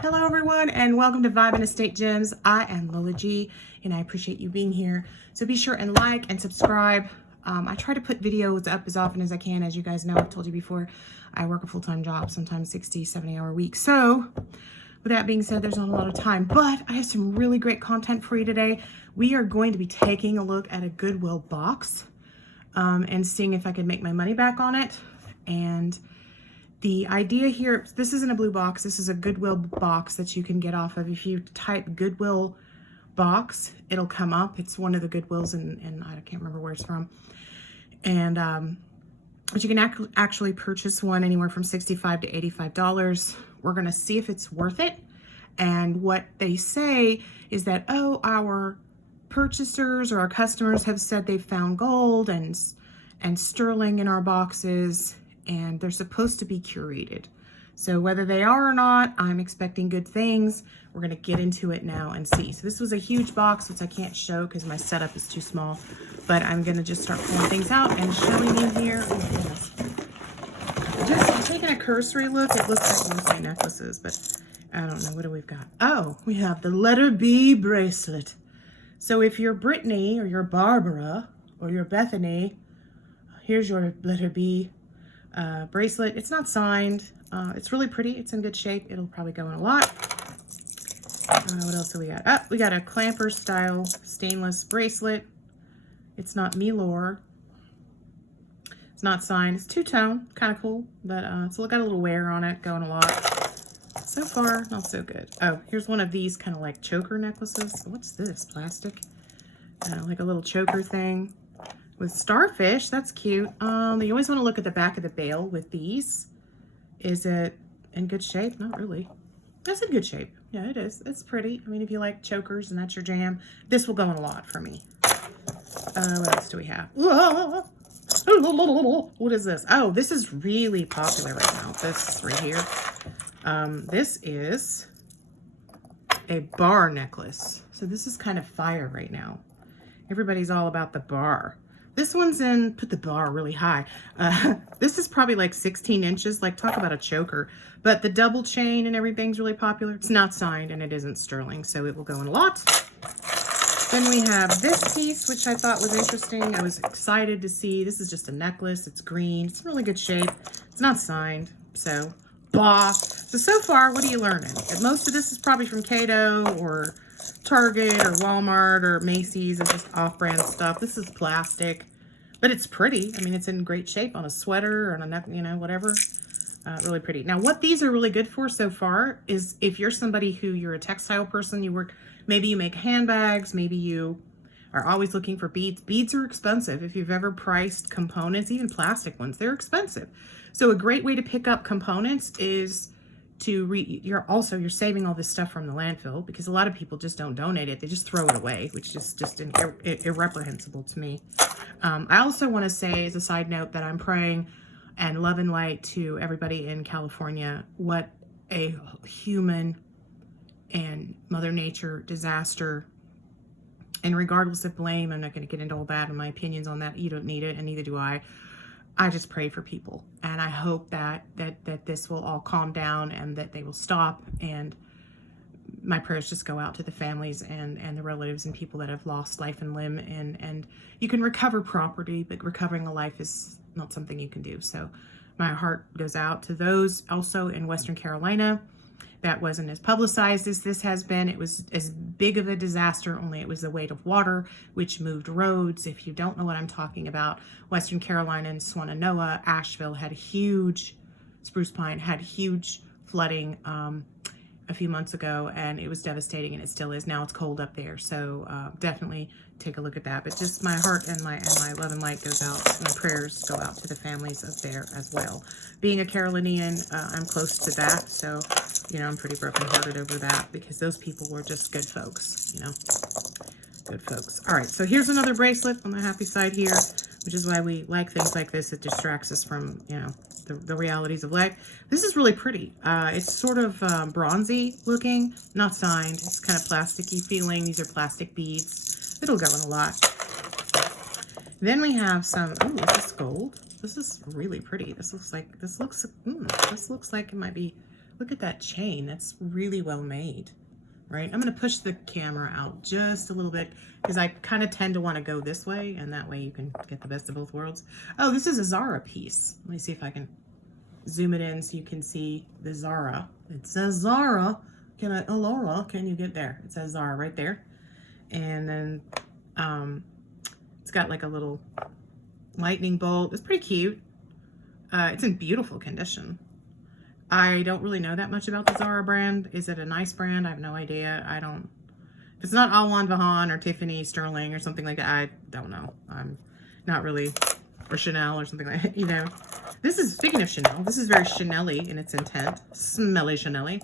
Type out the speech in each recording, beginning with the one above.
Hello everyone and welcome to Vibe and Estate Gems. I am Lola Gee and I appreciate you being here. So be sure and like and subscribe. I try to put videos up as often as I can. As you guys know, I've told you before, I work a full-time job, sometimes 60, 70-hour weeks. So with that being said, there's not a lot of time, but I have some really great content for you today. We are going to be taking a look at a Goodwill box and seeing if I can make my money back on it. And the idea here, this isn't a blue box, this is a Goodwill box that you can get off of. If you type Goodwill box, it'll come up. It's one of the Goodwills and I can't remember where it's from. And but you can actually purchase one anywhere from $65 to $85. We're gonna see if it's worth it. And what they say is that, oh, our purchasers or our customers have said they've found gold and sterling in our boxes, and they're supposed to be curated. So whether they are or not, I'm expecting good things. We're gonna get into it now and see. So this was a huge box, which I can't show because my setup is too small, but I'm gonna just start pulling things out and showing you here. Oh my goodness. Just taking a cursory look, it looks like mostly necklaces, but I don't know, what do we got? Oh, we have the letter B bracelet. So if you're Brittany or you're Barbara or you're Bethany, here's your letter B bracelet. It's not signed. It's really pretty. It's in good shape. It'll probably go in a lot. What else do we got? Oh, we got a clamper style stainless bracelet. It's not Milor. It's not signed. It's two-tone, kind of cool, but it's got a little wear on it, going a lot. So far, not so good. Oh, here's one of these kind of like choker necklaces. What's this? Plastic? Like a little choker thing with starfish. That's cute. You always want to look at the back of the bail with these. Is it in good shape? Not really. That's in good shape. Yeah, it is. It's pretty. I mean, if you like chokers and that's your jam, this will go in a lot for me. What else do we have? What is this? Oh, this is really popular right now. This right here. This is a bar necklace. So this is kind of fire right now. Everybody's all about the bar. This one's in, put the bar really high. This is probably like 16 inches, like talk about a choker. But the double chain and everything's really popular. It's not signed and it isn't sterling, so it will go in a lot. Then we have this piece, which I thought was interesting. I was excited to see. This is just a necklace. It's green. It's in really good shape. It's not signed, so blah. So far, what are you learning? Most of this is probably from Cato or Target or Walmart or Macy's. It's just off-brand stuff. This is plastic, but it's pretty. I mean, it's in great shape on a sweater or on a neck, you know, whatever. Really pretty. Now, what these are really good for so far is if you're somebody who you're a textile person, you work, maybe you make handbags, maybe you are always looking for beads. Beads are expensive. If you've ever priced components, even plastic ones, they're expensive. So a great way to pick up components is to you're saving all this stuff from the landfill, because a lot of people just don't donate it. They just throw it away, which is just irreprehensible to me. I also want to say as a side note that I'm praying and love and light to everybody in California. What a human and Mother Nature disaster. And regardless of blame, I'm not going to get into all that and my opinions on that. You don't need it, and neither do I. I just pray for people, and I hope that this will all calm down and that they will stop. And my prayers just go out to the families and the relatives and people that have lost life and limb. And you can recover property, but recovering a life is not something you can do. So my heart goes out to those also in Western Carolina. That wasn't as publicized as this has been. It was as big of a disaster, only it was the weight of water, which moved roads. If you don't know what I'm talking about, Western Carolina and Swannanoa, Asheville had huge, Spruce Pine had huge flooding a few months ago, and it was devastating, and it still is. Now it's cold up there, so definitely take a look at that. But just my heart and my love and light goes out, my prayers go out to the families up there as well. Being a Carolinian, I'm close to that, so you know, I'm pretty brokenhearted over that, because those people were just good folks, you know, good folks. All right, so here's another bracelet on the happy side here, which is why we like things like this. It distracts us from, you know, the realities of life. This is really pretty. It's sort of bronzy looking, not signed. It's kind of plasticky feeling. These are plastic beads. It'll go in a lot. Then we have some, ooh, is this gold? This is really pretty. This looks like it might be Look at that chain. That's really well made, right? I'm going to push the camera out just a little bit because I kind of tend to want to go this way, and that way you can get the best of both worlds. Oh, this is a Zara piece. Let me see if I can zoom it in so you can see the Zara. It says Zara. Laura, can you get there? It says Zara right there. And then it's got like a little lightning bolt. It's pretty cute. It's in beautiful condition. I don't really know that much about the Zara brand. Is it a nice brand? I have no idea. If it's not Alwan Vahan or Tiffany Sterling or something like that, I don't know. I'm not really, or Chanel or something like that, you know. This is, speaking of Chanel, this is very Chanel-y in its intent. Smelly Chanel-y,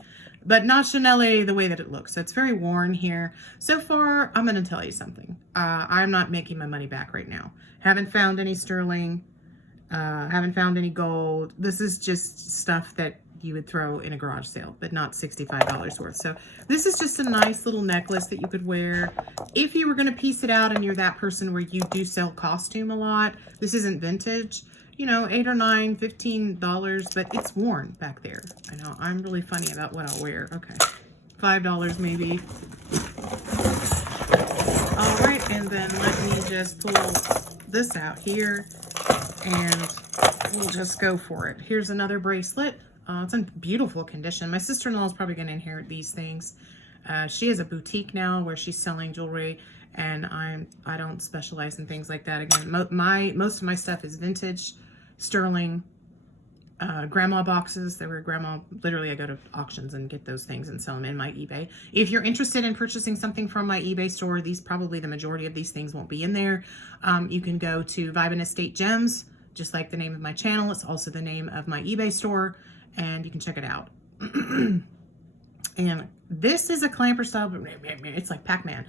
but not Chanel-y the way that it looks. So it's very worn here. So far, I'm going to tell you something. I'm not making my money back right now. Haven't found any sterling. Haven't found any gold. This is just stuff that you would throw in a garage sale, but not $65 worth. So this is just a nice little necklace that you could wear. If you were going to piece it out and you're that person where you do sell costume a lot, this isn't vintage, you know, $8 or $9, $15, but it's worn back there. I know I'm really funny about what I'll wear. Okay. $5 maybe. All right. And then let me just pull this out here and we'll just go for it. Here's another bracelet. It's in beautiful condition. My sister-in-law is probably going to inherit these things. She has a boutique now where she's selling jewelry, and I don't specialize in things like that. Again, most of my stuff is vintage, sterling, grandma boxes. They were grandma. Literally, I go to auctions and get those things and sell them in my eBay. If you're interested in purchasing something from my eBay store, probably the majority of these things won't be in there. You can go to Vibe and Estate Gems, just like the name of my channel. It's also the name of my eBay store, and you can check it out. And this is a clamper style, but it's like Pac-Man.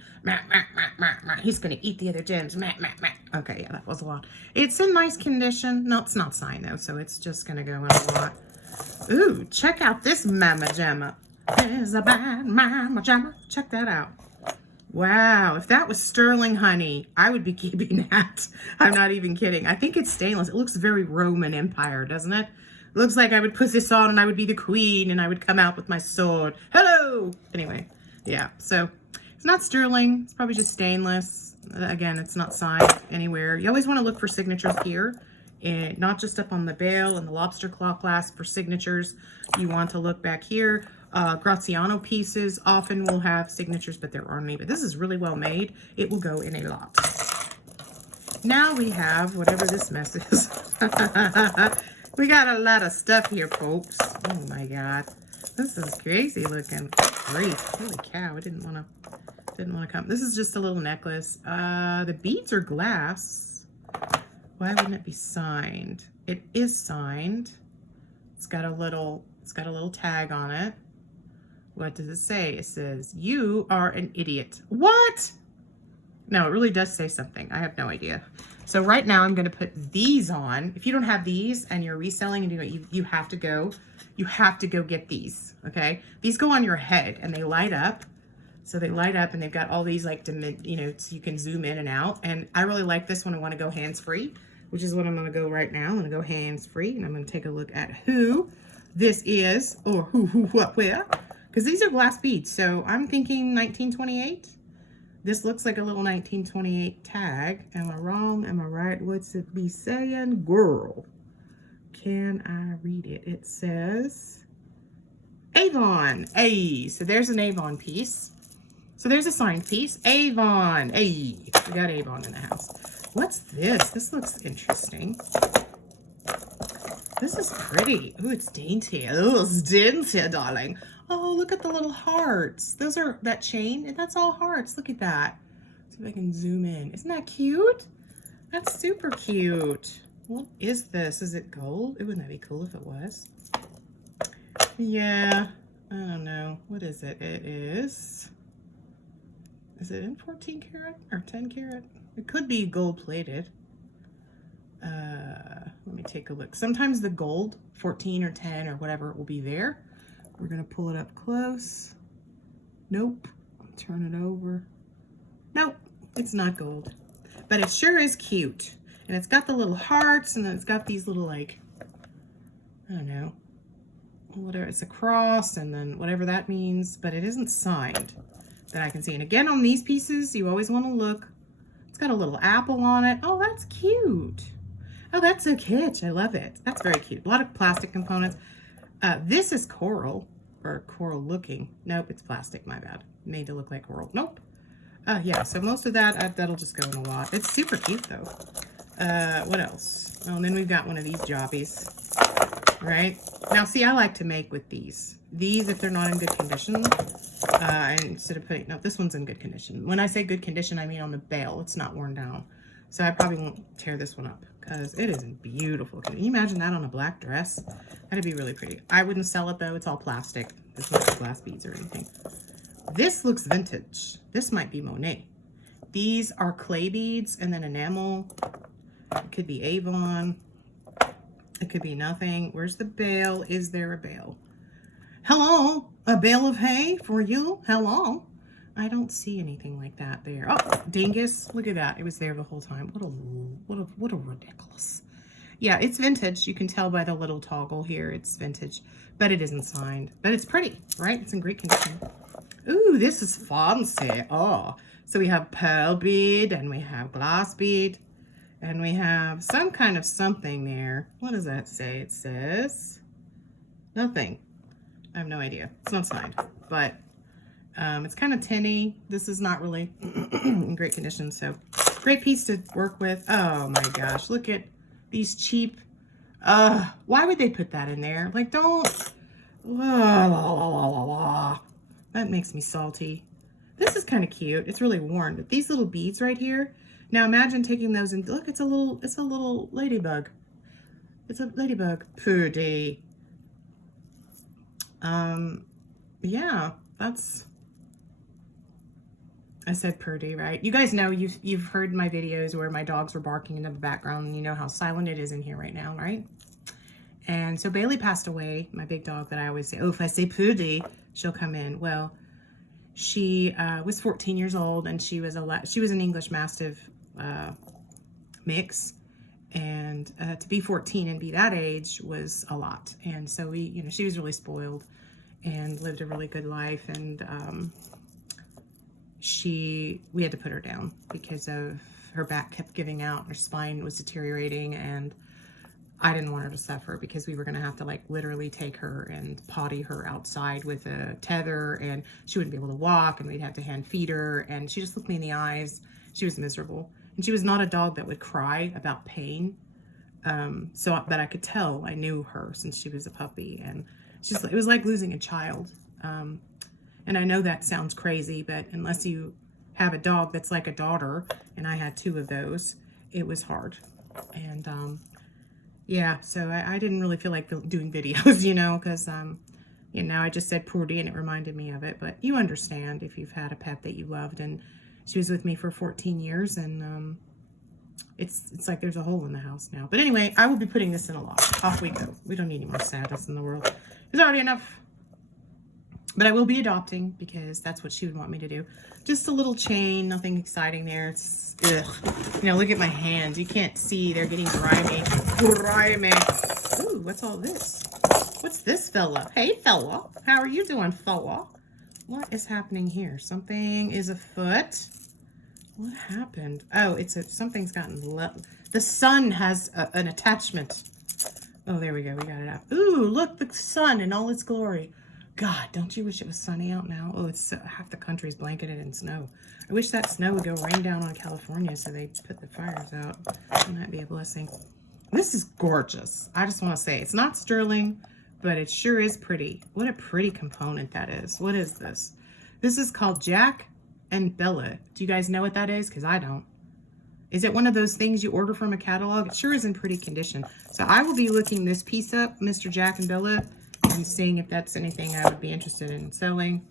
He's going to eat the other gems. Okay, yeah, that was a lot. It's in nice condition. No, it's not signed, though, so it's just going to go in a lot. Ooh, check out this Mama Gemma. There's a bad Mama Gemma. Check that out. Wow, if that was sterling, honey, I would be keeping that. I'm not even kidding. I think it's stainless. It looks very Roman Empire, doesn't it? Looks like I would put this on and I would be the queen and I would come out with my sword. Hello! Anyway, yeah, so it's not sterling. It's probably just stainless. Again, it's not signed anywhere. You always want to look for signatures here, and not just up on the bail and the lobster claw clasp for signatures. You want to look back here. Graziano pieces often will have signatures, but there aren't any. But this is really well made. It will go in a lot. Now we have whatever this mess is. We got a lot of stuff here, folks. Oh my God, this is crazy looking. Great, holy cow! I didn't want to come. This is just a little necklace. The beads are glass. Why wouldn't it be signed? It is signed. It's got a little tag on it. What does it say? It says, "You are an idiot." What? No, it really does say something. I have no idea. So right now I'm going to put these on. If you don't have these and you're reselling and you have to go get these. Okay. These go on your head and they light up. So they light up and they've got all these like, you know, so you can zoom in and out. And I really like this when I want to go hands-free, which is what I'm going to go right now. I'm going to go hands-free and I'm going to take a look at who this is, or who, what, where, because these are glass beads. So I'm thinking 1928. This looks like a little 1928 tag. Am I wrong? Am I right? What's it be saying? Girl, can I read it? It says Avon. Hey, so there's an Avon piece. So there's a signed piece. Avon. Hey, we got Avon in the house. What's this? This looks interesting. This is pretty. Ooh, it's dainty. Oh, it's dainty, darling. Oh, look at the little hearts. Those are that chain, and that's all hearts. Look at that. See if I can zoom in. Isn't that cute? That's super cute. What is this? Is it gold? Wouldn't that be cool if it was? Yeah, I don't know. What is it? It is it in 14 karat or 10 karat? It could be gold plated. Let me take a look. Sometimes the gold, 14 or 10 or whatever, it will be there. We're going to pull it up close. Nope. Turn it over. Nope, it's not gold. But it sure is cute. And it's got the little hearts, and then it's got these little, like, I don't know. whatever, it's a cross and then whatever that means, but it isn't signed that I can see. And again, on these pieces, you always want to look. It's got a little apple on it. Oh, that's cute. Oh, that's a kitsch. I love it. That's very cute. A lot of plastic components. This is coral, or coral looking. Nope, it's plastic, my bad. Made to look like coral. Nope. Yeah, so most of that, that'll just go in a lot. It's super cute though. What else? Oh, and then we've got one of these jobbies. Right? Now, see, I like to make with these. These, if they're not in good condition, and instead of putting, no, this one's in good condition. When I say good condition, I mean on the bale. It's not worn down. So I probably won't tear this one up because it is beautiful. Can you imagine that on a black dress? That'd be really pretty. I wouldn't sell it though. It's all plastic. There's no glass beads or anything. This looks vintage. This might be Monet. These are clay beads and then enamel. It could be Avon. It could be nothing. Where's the bale? Is there a bale? Hello? A bale of hay for you? Hello? I don't see anything like that there. Oh, dingus. Look at that. It was there the whole time. What a ridiculous. Yeah, it's vintage. You can tell by the little toggle here. It's vintage, but it isn't signed. But it's pretty, right? It's in great condition. Ooh, this is fancy. Oh, so we have pearl bead and we have glass bead. And we have some kind of something there. What does that say? It says nothing. I have no idea. It's not signed, but it's kind of tinny. This is not really in great condition, so great piece to work with. Oh my gosh, look at these cheap. Why would they put that in there? Like, don't. That makes me salty. This is kind of cute. It's really worn, but these little beads right here. Now imagine taking those and look, it's a little ladybug. It's a ladybug. Pretty. Yeah, I said pretty, right? You guys know, you've heard my videos where my dogs were barking into the background, and you know how silent it is in here right now, right? And so Bailey passed away, my big dog that I always say, oh, if I say pretty, she'll come in. Well, she was 14 years old, and she was an English Mastiff mix, and to be 14 and be that age was a lot. And so she was really spoiled and lived a really good life, and we had to put her down because of her back kept giving out, her spine was deteriorating, and I didn't want her to suffer because we were going to have to like literally take her and potty her outside with a tether, and she wouldn't be able to walk, and we'd have to hand feed her, and she just looked me in the eyes. She was miserable, and she was not a dog that would cry about pain. But I could tell, I knew her since she was a puppy, and it was like losing a child. And I know that sounds crazy, but unless you have a dog that's like a daughter, and I had 2 of those, it was hard. And yeah, so I didn't really feel like doing videos, because I just said Purdy and it reminded me of it. But you understand if you've had a pet that you loved, and she was with me for 14 years, and it's like there's a hole in the house now. But anyway, I will be putting this in a lot. Off we go. We don't need any more sadness in the world. There's already enough. But I will be adopting because that's what she would want me to do. Just a little chain, nothing exciting there. It's, ugh. Look at my hands. You can't see. They're getting grimy. Grimy. Ooh, what's all this? What's this fella? Hey, fella. How are you doing, fella? What is happening here? Something is afoot. What happened? Oh, something's gotten the sun has an attachment. Oh, there we go. We got it out. Ooh, look, the sun in all its glory. God, don't you wish it was sunny out now? Oh, it's half the country's blanketed in snow. I wish that snow would go rain down on California so they put the fires out. Wouldn't that be a blessing? This is gorgeous. I just want to say, it's not sterling, but it sure is pretty. What a pretty component that is. What is this? This is called Jack and Bella. Do you guys know what that is? Because I don't. Is it one of those things you order from a catalog? It sure is in pretty condition. So I will be looking this piece up, Mr. Jack and Bella, and seeing if that's anything I would be interested in selling.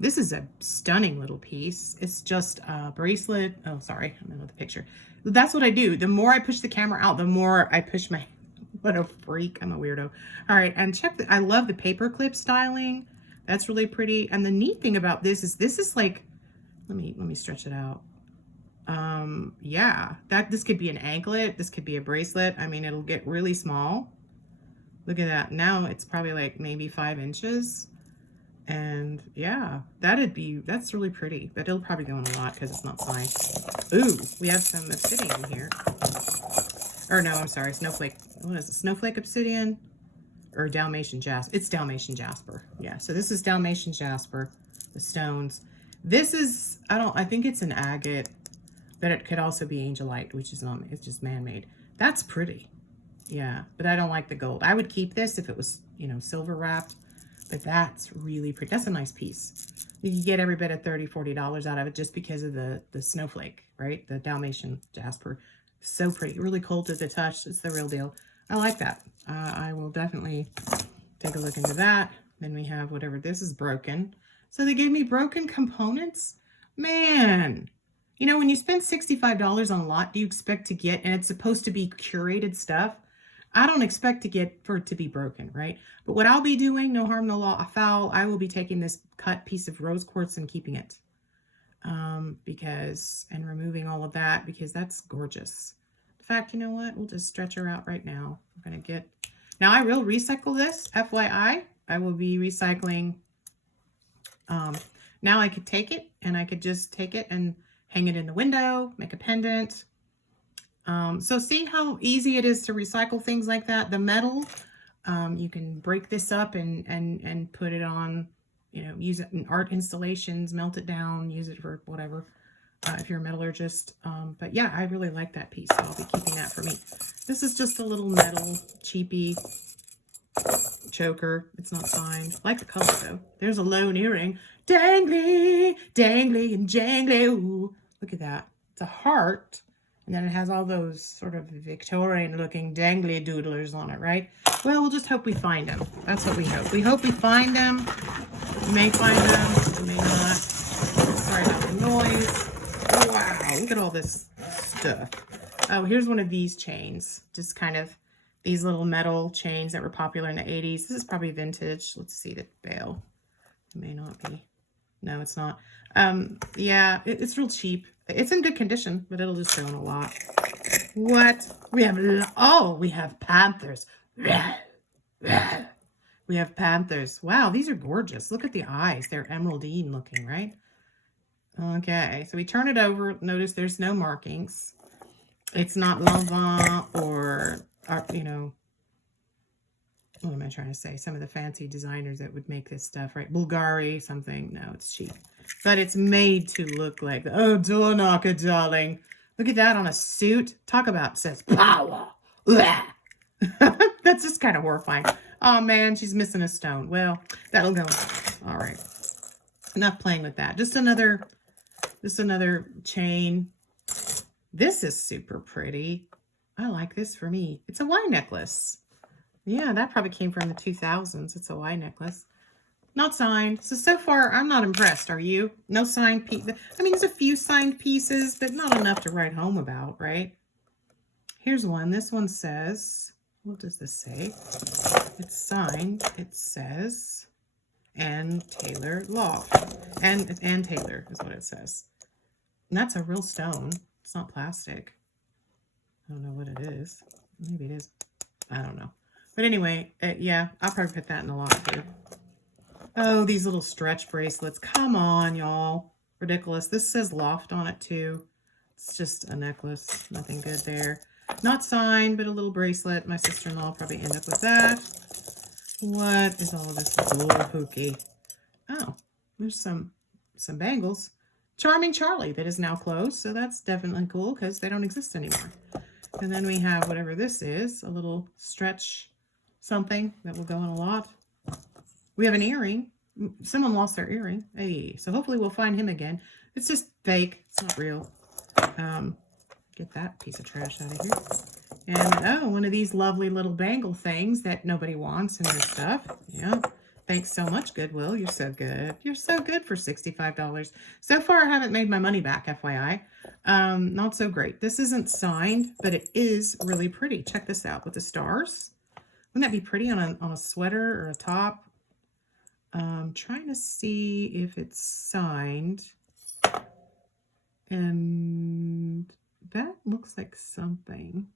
This is a stunning little piece. It's just a bracelet. Oh, sorry, I'm in the picture. That's what I do. The more I push the camera out, the more I push my, what a freak. I'm a weirdo. All right, and I love the paper clip styling. That's really pretty. And the neat thing about this is like, let me stretch it out. Yeah, this could be an anklet. This could be a bracelet. I mean, it'll get really small. Look at that. Now it's probably like maybe 5 inches. And yeah, that's really pretty. But it'll probably go in a lot because it's not signed. Ooh, we have some obsidian here. Or no, I'm sorry, snowflake. What is it? Snowflake obsidian or Dalmatian jasper? It's Dalmatian jasper. Yeah, so this is Dalmatian jasper, the stones. This is, I think it's an agate, but it could also be angelite, which is not, it's just man-made. That's pretty. Yeah, but I don't like the gold. I would keep this if it was, you know, silver wrapped, but that's really pretty. That's a nice piece. You can get every bit of $30, $40 out of it just because of the snowflake, right? The Dalmatian jasper. So pretty, really cold to the touch. It's the real deal. I like that. I will definitely take a look into that. Then we have whatever, this is broken. So they gave me broken components? Man, you know, when you spend $65 on a lot, do you expect to get, and it's supposed to be curated stuff, I don't expect to get for it to be broken, right? But what I'll be doing, no harm, no foul, I will be taking this cut piece of rose quartz and keeping it. And removing all of that, because that's gorgeous. In fact, you know what? We'll just stretch her out right now. We're going to get, now I will recycle this, FYI. I will be recycling. Now I could take it and I could just take it and hang it in the window, make a pendant. So see how easy it is to recycle things like that. The metal, you can break this up and put it on, you know, use it in art installations, melt it down, use it for whatever, if you're a metallurgist. But yeah, I really like that piece, so I'll be keeping that for me. This is just a little metal, cheapy choker. It's not signed. I like the color though. There's a lone earring. Dangly, dangly, and jangly. Ooh, look at that. It's a heart. And then it has all those sort of Victorian looking dangly doodlers on it, right? Well, we'll just hope we find them. That's what we hope. We hope we find them. We may find them. We may not. Sorry about the noise. Wow, look at all this stuff. Oh, here's one of these chains. Just kind of these little metal chains that were popular in the 80s. This is probably vintage. Let's see the bail. It may not be. No, it's not. Yeah, it's real cheap. It's in good condition, but it'll just go in a lot. What? We have panthers. We have panthers. Wow, these are gorgeous. Look at the eyes. They're emeraldine looking, right? Okay, so we turn it over. Notice there's no markings. It's not Lanvin or you know, what am I trying to say? Some of the fancy designers that would make this stuff, right? Bulgari, something. No, it's cheap. But it's made to look like, oh, door knocker, darling. Look at that on a suit. Talk about, says power. That's just kind of horrifying. Oh, man, she's missing a stone. Well, that'll go. All right. Enough playing with that. Just another chain. This is super pretty. I like this for me. It's a Y necklace. Yeah, that probably came from the 2000s. It's a Y necklace. Not signed. So far, I'm not impressed. Are you? No signed piece. I mean, there's a few signed pieces, but not enough to write home about, right? Here's one. This one says, what does this say? It's signed. It says, and Taylor Loft. And Taylor is what it says. And that's a real stone. It's not plastic. I don't know what it is. Maybe it is. I don't know. But anyway, yeah, I'll probably put that in a lot too. Oh, these little stretch bracelets. Come on, y'all. Ridiculous. This says Loft on it too. It's just a necklace. Nothing good there. Not signed, but a little bracelet. My sister-in-law will probably end up with that. What is all of this hooky? Oh, there's some bangles. Charming Charlie that is now closed. So that's definitely cool because they don't exist anymore. And then we have whatever this is, a little stretch something that will go in a lot. We have an earring. Someone lost their earring. Hey, so hopefully we'll find him again. It's just fake. It's not real. Get that piece of trash out of here. And, oh, one of these lovely little bangle things that nobody wants in their stuff. Yeah. Thanks so much, Goodwill. You're so good. You're so good for $65. So far, I haven't made my money back, FYI. Not so great. This isn't signed, but it is really pretty. Check this out with the stars. Wouldn't that be pretty on a sweater or a top? Trying to see if it's signed. And that looks like something.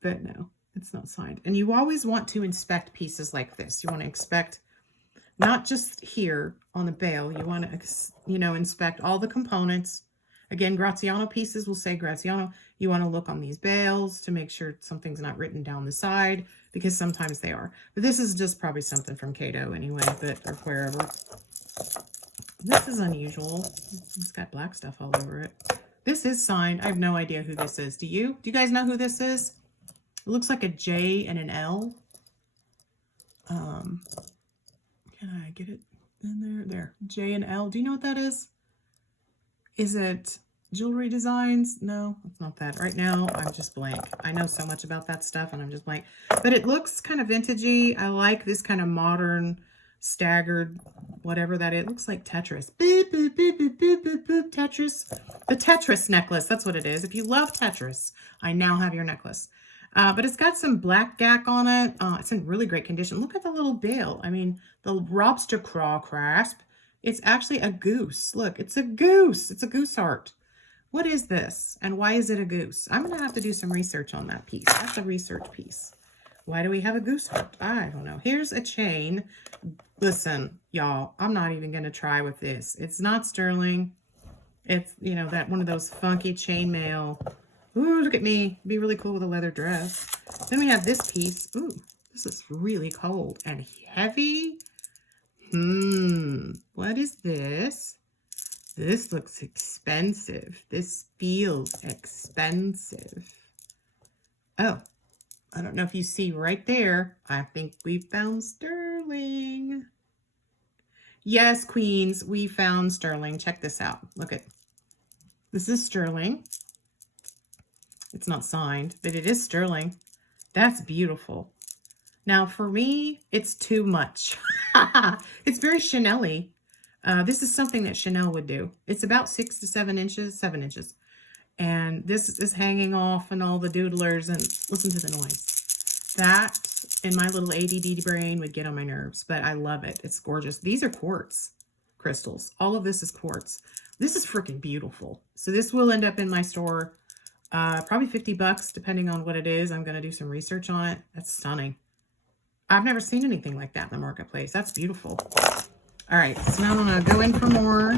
But no, It's not signed. And you always want to inspect pieces like this. You want to inspect not just here on the bail. You want to, you know, inspect all the components. Again, Graziano pieces will say Graziano. You want to look on these bails to make sure something's not written down the side, because sometimes they are. But this is just probably something from Cato anyway, but or wherever. This is unusual. It's got black stuff all over it. This is signed. I have no idea who this is. Do you? Do you guys know who this is? It looks like a J and an L. Can I get it in there? There. J and L. Do you know what that is? Is it Jewelry Designs? No, it's not that. Right now, I'm just blank. I know so much about that stuff, and I'm just blank. But it looks kind of vintagey. I like this kind of modern, staggered, whatever that is. It looks like Tetris. Boop, boop, boop, boop, boop, boop, boop, Tetris. The Tetris necklace. That's what it is. If you love Tetris, I now have your necklace. But it's got some black gack on it. It's in really great condition. Look at the little bail. I mean, the lobster claw clasp. It's actually a goose. Look, it's a goose. It's a goose heart. What is this? And why is it a goose? I'm going to have to do some research on that piece. That's a research piece. Why do we have a goose heart? I don't know. Here's a chain. Listen, y'all, I'm not even going to try with this. It's not sterling. It's, you know, that one of those funky chainmail. Ooh, look at me. Be really cool with a leather dress. Then we have this piece. Ooh, this is really cold and heavy. What is this? This looks expensive. This feels expensive. Oh, I don't know if you see right there. I think we found sterling. Yes, queens, we found sterling. Check this out. Look at this is sterling. It's not signed, but it is sterling. That's beautiful. Now, for me, it's too much. It's very Chanel-y. This is something that Chanel would do. It's about 6 to 7 inches, 7 inches. And this is hanging off and all the doodlers, and listen to the noise. That, in my little ADD brain, would get on my nerves, but I love it. It's gorgeous. These are quartz crystals. All of this is quartz. This is freaking beautiful. So this will end up in my store. Probably 50 bucks, depending on what it is. I'm going to do some research on it. That's stunning. I've never seen anything like that in the marketplace. That's beautiful. All right, so now I'm going to go in for more.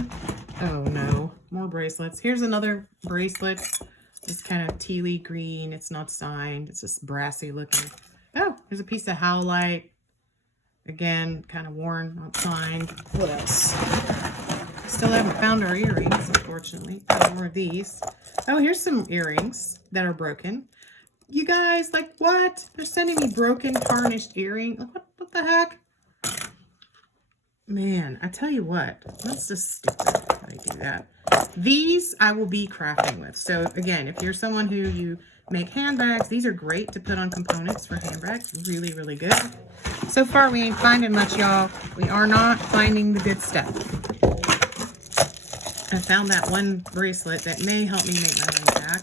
Oh, no. More bracelets. Here's another bracelet. This kind of tealy green. It's not signed. It's just brassy looking. Oh, there's a piece of howlite. Again, kind of worn, not signed. What else? Still haven't found our earrings, unfortunately. Oh, more of these. Oh, here's some earrings that are broken. You guys, like, what? They're sending me broken, tarnished earrings. What the heck? Man, I tell you what. That's just stupid that I do that. These I will be crafting with. So, again, if you're someone who you make handbags, these are great to put on components for handbags. Really, really good. So far, we ain't finding much, y'all. We are not finding the good stuff. I found that one bracelet that may help me make my money back.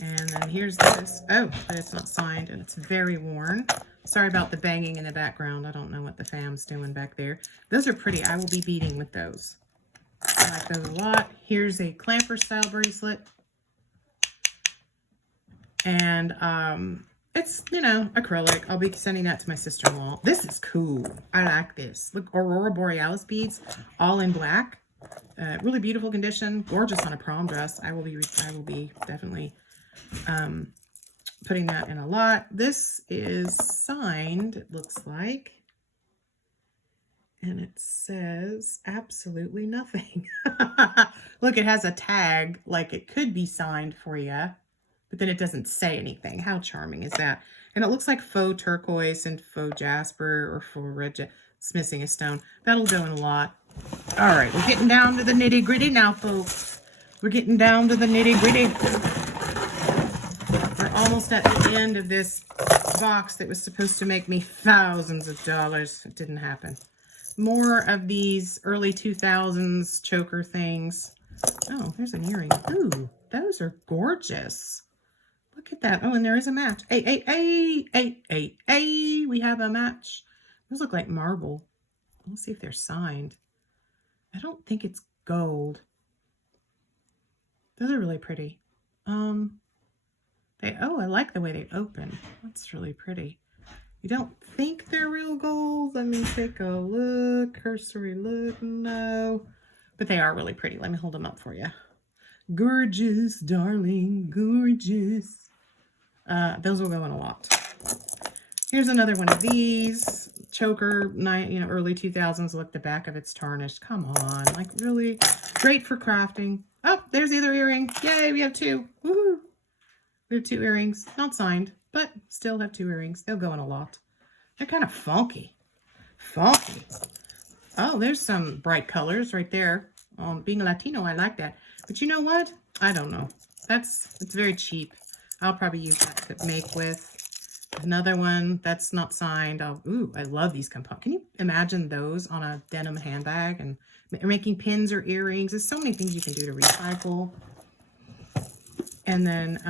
And then here's this. Oh, but it's not signed and it's very worn. Sorry about the banging in the background. I don't know what the fam's doing back there. Those are pretty. I will be beading with those. I like those a lot. Here's a clamper style bracelet. And it's, you know, acrylic. I'll be sending that to my sister-in-law. This is cool. I like this. Look, Aurora Borealis beads, all in black. Really beautiful condition. Gorgeous on a prom dress. I will be definitely putting that in a lot. This is signed, it looks like. And it says absolutely nothing. Look, it has a tag like it could be signed for you, but then it doesn't say anything. How charming is that? And it looks like faux turquoise and faux jasper or faux red. It's missing a stone. That'll go in a lot. All right, we're getting down to the nitty gritty now, folks. We're getting down to the nitty gritty. We're almost at the end of this box that was supposed to make me thousands of dollars. It didn't happen. More of these early 2000s choker things. Oh, there's an earring. Ooh, those are gorgeous. Look at that. Oh, and there is a match. We have a match. Those look like marble. Let's see if they're signed. I don't think it's gold. Those are really pretty. Oh, I like the way they open. That's really pretty. You don't think they're real gold? Let me take a look. Cursory look. No. But they are really pretty. Let me hold them up for you. Gorgeous, darling. Gorgeous. Those will go in a lot. Here's another one of these. Choker, early 2000s. Look, the back of it's tarnished. Come on. Like, really? Great for crafting. Oh, there's the other earring. Yay, we have two. Woohoo. We have two earrings. Not signed, but still have two earrings. They'll go in a lot. They're kind of funky. Funky. Oh, there's some bright colors right there. Being Latino, I like that. But you know what? I don't know. It's very cheap. I'll probably use that to make with. Another one that's not signed. Ooh, I love these components. Can you imagine those on a denim handbag and making pins or earrings? There's so many things you can do to recycle. And then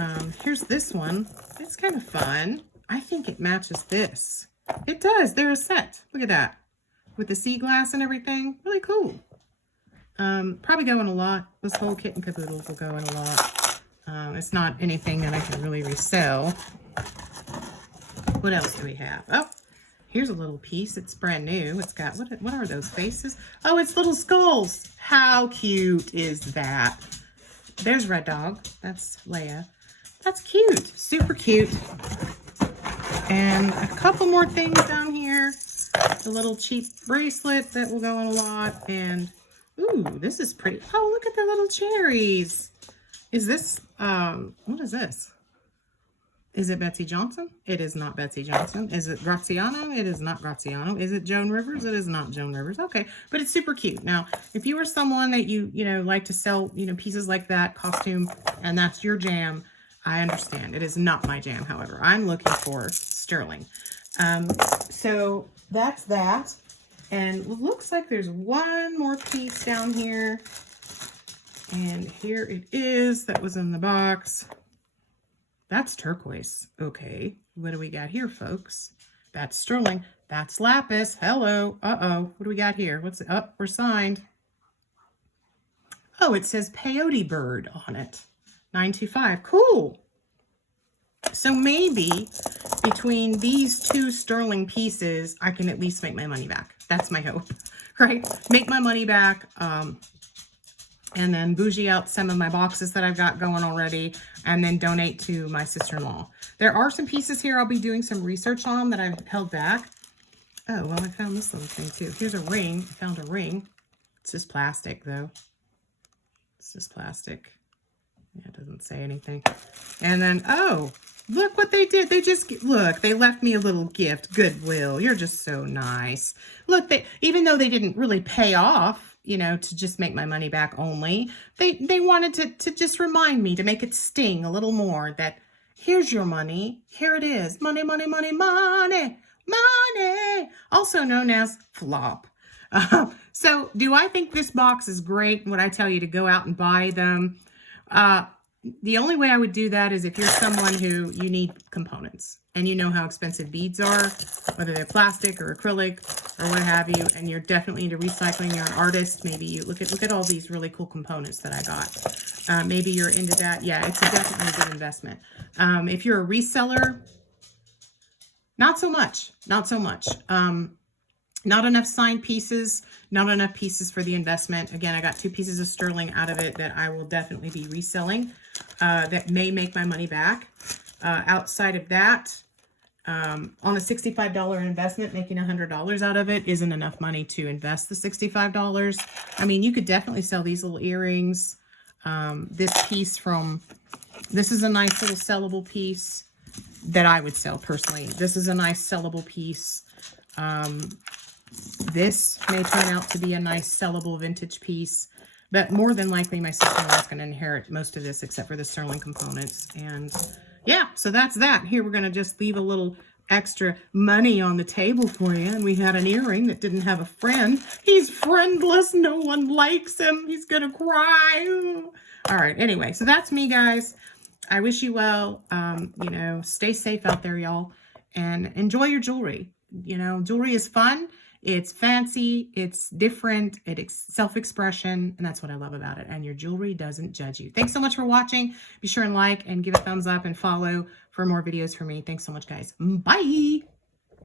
here's this one. It's kind of fun. I think it matches this. It does. They're a set. Look at that. With the sea glass and everything. Really cool. Probably go in a lot. This whole kit and caboodle will go in a lot. It's not anything that I can really resell. What else do we have? Oh, here's a little piece. It's brand new. It's got, what are those faces? Oh, it's little skulls. How cute is that? There's Red Dog. That's Leia. That's cute. Super cute. And a couple more things down here. The little cheap bracelet that will go in a lot. And, ooh, this is pretty. Oh, look at the little cherries. Is this, what is this? Is it Betsy Johnson? It is not Betsy Johnson. Is it Graziano? It is not Graziano. Is it Joan Rivers? It is not Joan Rivers. Okay, but it's super cute. Now, if you are someone that you like to sell, pieces like that, costume, and that's your jam, I understand. It is not my jam, however. I'm looking for sterling. So that's that. And it looks like there's one more piece down here. And here it is. That was in the box. That's turquoise. Okay, what do we got here, folks? That's sterling. That's lapis. Hello. Uh-oh. What do we got here? What's it? Oh, we're signed. Oh, it says peyote bird on it. 925. Cool. So maybe between these two sterling pieces, I can at least make my money back. That's my hope, right? Make my money back. And then bougie out some of my boxes that I've got going already, and then donate to my sister-in-law. There are some pieces here I'll be doing some research on that I've held back. Oh, well, I found this little thing too. Here's a ring. I found a ring. It's just plastic, though. It's just plastic. Yeah, it doesn't say anything. And then, oh, look what they did. Look, they left me a little gift. Goodwill. You're just so nice. Look, even though they didn't really pay off, to just make my money back only. They wanted to just remind me, to make it sting a little more, that here's your money. Here it is. Money, money, money, money, money. Also known as flop. So do I think this box is great? Would I tell you to go out and buy them? The only way I would do that is if you're someone who you need components and you know how expensive beads are, whether they're plastic or acrylic or what have you, and you're definitely into recycling, you're an artist, maybe you look at all these really cool components that I got. Maybe you're into that. Yeah, it's definitely a good investment. If you're a reseller, not so much. Not so much. Not enough signed pieces, not enough pieces for the investment. Again, I got 2 pieces of sterling out of it that I will definitely be reselling that may make my money back. Outside of that, on a $65 investment, making $100 out of it isn't enough money to invest the $65. I mean, you could definitely sell these little earrings. This is a nice little sellable piece that I would sell personally. This is a nice sellable piece. This may turn out to be a nice sellable vintage piece, but more than likely my sister-in-law is going to inherit most of this except for the sterling components. And yeah, so that's that. Here we're going to just leave a little extra money on the table for you. And we had an earring that didn't have a friend. He's friendless. No one likes him. He's going to cry. All right. Anyway, so that's me, guys. I wish you well. Stay safe out there, y'all, and enjoy your jewelry. Jewelry is fun. It's fancy, it's different, it's self-expression, and that's what I love about it. And your jewelry doesn't judge you. Thanks so much for watching. Be sure and like and give a thumbs up and follow for more videos from me. Thanks so much, guys. Bye.